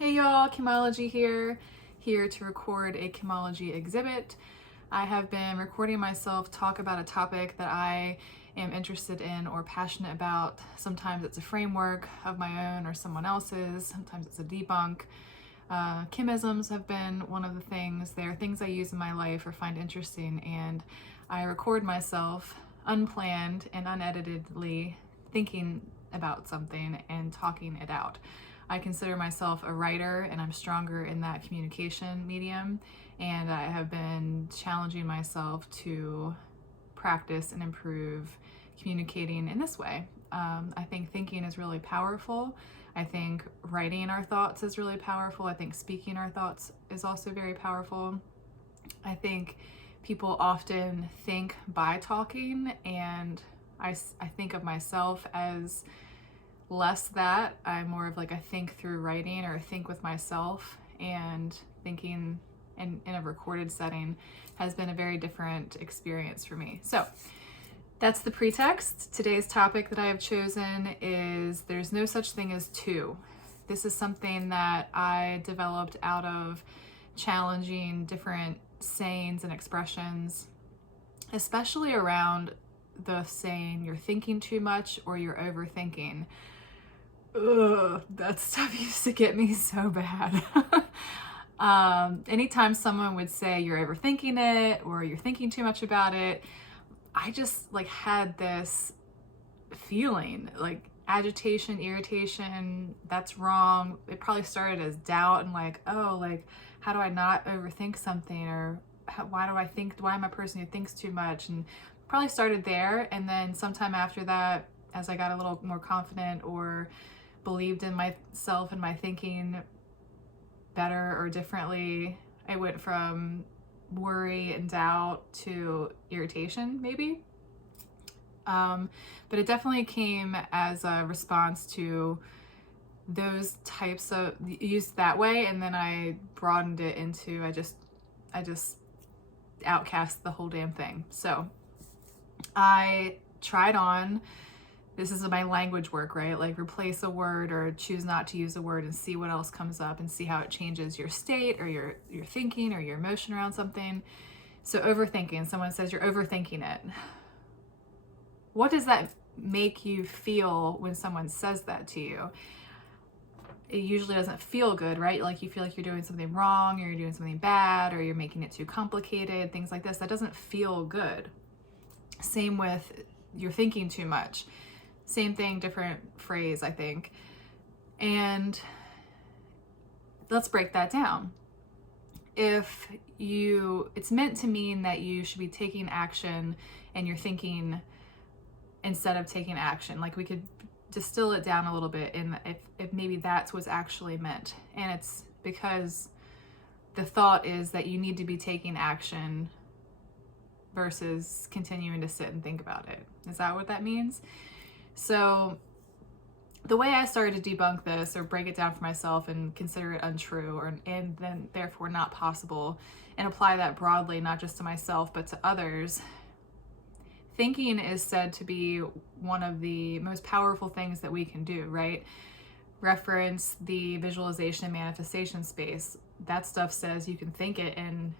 Hey y'all, Chemology here to record a Chemology exhibit. I have been recording myself talk about a topic that I am interested in or passionate about. Sometimes it's a framework of my own or someone else's, sometimes it's a debunk. Chemisms have been one of the things. They are things I use in my life or find interesting, and I record myself unplanned and uneditedly thinking about something and talking it out. I consider myself a writer, and I'm stronger in that communication medium, and I have been challenging myself to practice and improve communicating in this way. I think thinking is really powerful. I think writing our thoughts is really powerful. I think speaking our thoughts is also very powerful. I think people often think by talking, and I think of myself as less that. I'm more of like a think through writing or a think with myself, and thinking in a recorded setting has been a very different experience for me. So that's the pretext. Today's topic that I have chosen is there's no such thing as two. This is something that I developed out of challenging different sayings and expressions, especially around the saying you're thinking too much or you're overthinking. Ugh, that stuff used to get me so bad. Anytime someone would say you're overthinking it or you're thinking too much about it, I just had this feeling like agitation, irritation. That's wrong. It probably started as doubt and how do I not overthink something, or why am I a person who thinks too much? And probably started there, and then sometime after that, as I got a little more confident or believed in myself and my thinking better or differently, I went from worry and doubt to irritation, maybe. But it definitely came as a response to those types of used that way, and then I broadened it into I just outcast the whole damn thing. So I tried on, this is my language work, right? Like replace a word or choose not to use a word and see what else comes up and see how it changes your state or your thinking or your emotion around something. So overthinking, someone says you're overthinking it. What does that make you feel when someone says that to you? It usually doesn't feel good, right? Like you feel like you're doing something wrong, or you're doing something bad, or you're making it too complicated, things like this. That doesn't feel good. Same with you're thinking too much. Same thing, different phrase, I think. And let's break that down. It's meant to mean that you should be taking action and you're thinking instead of taking action. Like we could distill it down a little bit if maybe that's what's actually meant. And it's because the thought is that you need to be taking action versus continuing to sit and think about it. Is that what that means? So the way I started to debunk this or break it down for myself and consider it untrue and then therefore not possible, and apply that broadly, not just to myself but to others, thinking is said to be one of the most powerful things that we can do, right? Reference the visualization and manifestation space. That stuff says you can think it and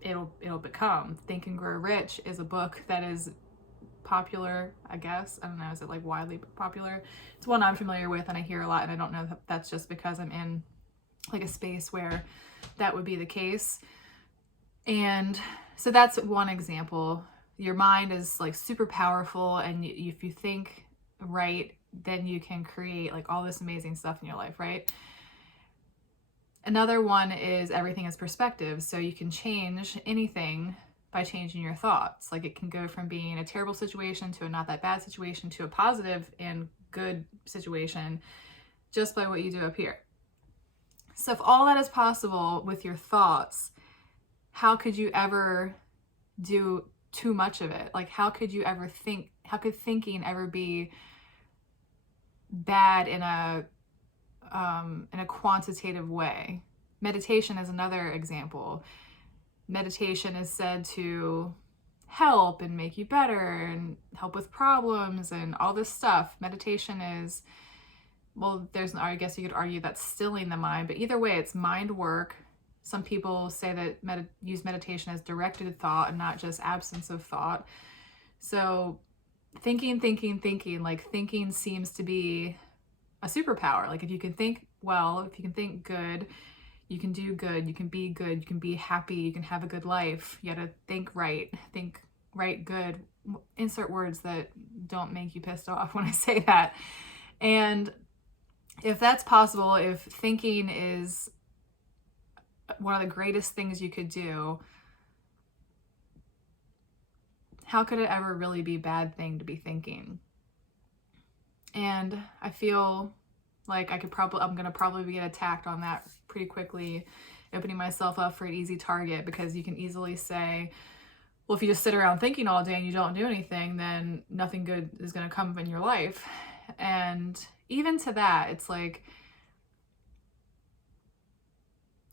it'll become. Think and Grow Rich is a book that is popular, I guess. I don't know, is it widely popular? It's one I'm familiar with and I hear a lot, and I don't know if that's just because I'm in a space where that would be the case. And so that's one example. Your mind is super powerful, and if you think right, then you can create all this amazing stuff in your life, right? Another one is everything is perspective. So you can change anything by changing your thoughts. It can go from being a terrible situation to a not that bad situation to a positive and good situation just by what you do up here. So if all that is possible with your thoughts, how could you ever do too much of it? How could thinking ever be bad in a quantitative way? Meditation is another example. Meditation is said to help and make you better and help with problems and all this stuff. Meditation is well, I guess you could argue that's stilling the mind, but either way, it's mind work. Some people say that use meditation as directed thought and not just absence of thought. So thinking, like thinking seems to be a superpower. Like if you can think well, if you can think good, you can do good, you can be good, you can be happy, you can have a good life. You gotta think right, good. Insert words that don't make you pissed off when I say that. And if that's possible, if thinking is one of the greatest things you could do, how could it ever really be a bad thing to be thinking? And I feel like I'm gonna probably get attacked on that pretty quickly, opening myself up for an easy target, because you can easily say, well, if you just sit around thinking all day and you don't do anything, then nothing good is gonna come in your life. And even to that, it's like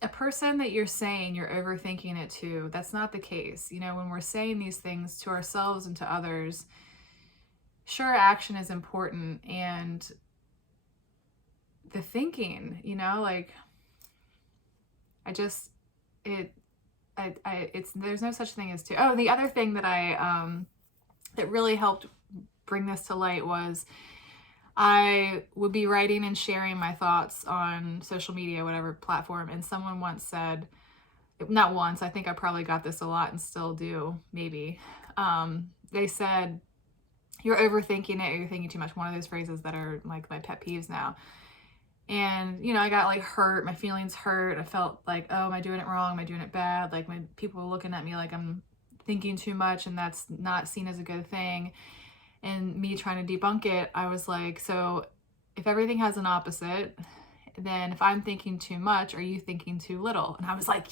a person that you're saying you're overthinking it to, that's not the case. You know, when we're saying these things to ourselves and to others, sure, action is important, and the thinking, you know, like there's no such thing as to, the other thing that that really helped bring this to light was I would be writing and sharing my thoughts on social media, whatever platform, and someone once said, not once, I think I probably got this a lot and still do, maybe. They said, you're overthinking it, or you're thinking too much. One of those phrases that are like my pet peeves now. And, you know, I got like hurt, my feelings hurt. I felt like, oh, am I doing it wrong? Am I doing it bad? Like my people were looking at me like I'm thinking too much, and that's not seen as a good thing. And me trying to debunk it, I was like, so if everything has an opposite, then if I'm thinking too much, are you thinking too little? And I was like,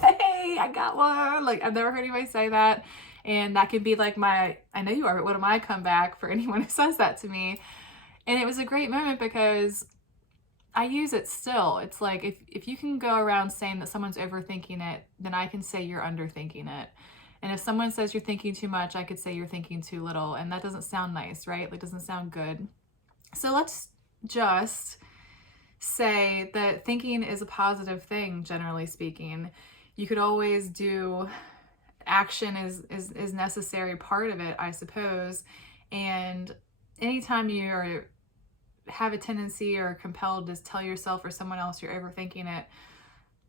hey, I got one. Like, I've never heard anybody say that. And that could be like I know you are, but what am I comeback for anyone who says that to me? And it was a great moment because I use it still. It's like, if you can go around saying that someone's overthinking it, then I can say you're underthinking it. And if someone says you're thinking too much, I could say you're thinking too little. And that doesn't sound nice, right? Like, doesn't sound good. So let's just say that thinking is a positive thing, generally speaking. You could always do action is necessary part of it, I suppose. And anytime you have a tendency or compelled to tell yourself or someone else you're overthinking it,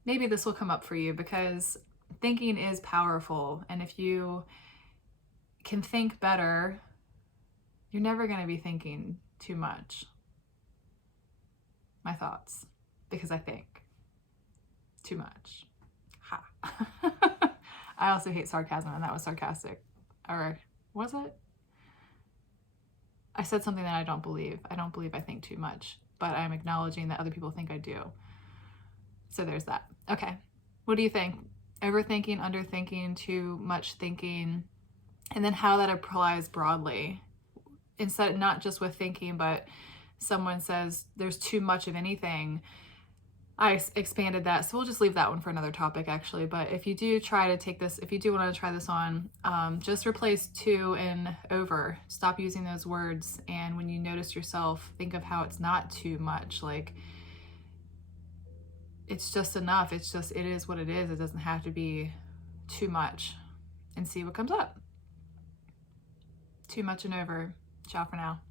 maybe this will come up for you, because thinking is powerful. And if you can think better, you're never going to be thinking too much. My thoughts, because I think too much. Ha. I also hate sarcasm, and that was sarcastic. Or was it? I said something that I don't believe. I don't believe I think too much, but I'm acknowledging that other people think I do. So there's that. Okay. What do you think? Overthinking, underthinking, too much thinking, and then how that applies broadly. Instead, not just with thinking, but someone says there's too much of anything. I expanded that, so we'll just leave that one for another topic, actually. But if you do try to take this, if you do want to try this on, just replace too and over. Stop using those words, and when you notice yourself, think of how it's not too much. Like, it's just enough. It is what it is. It doesn't have to be too much. And see what comes up. Too much and over. Ciao for now.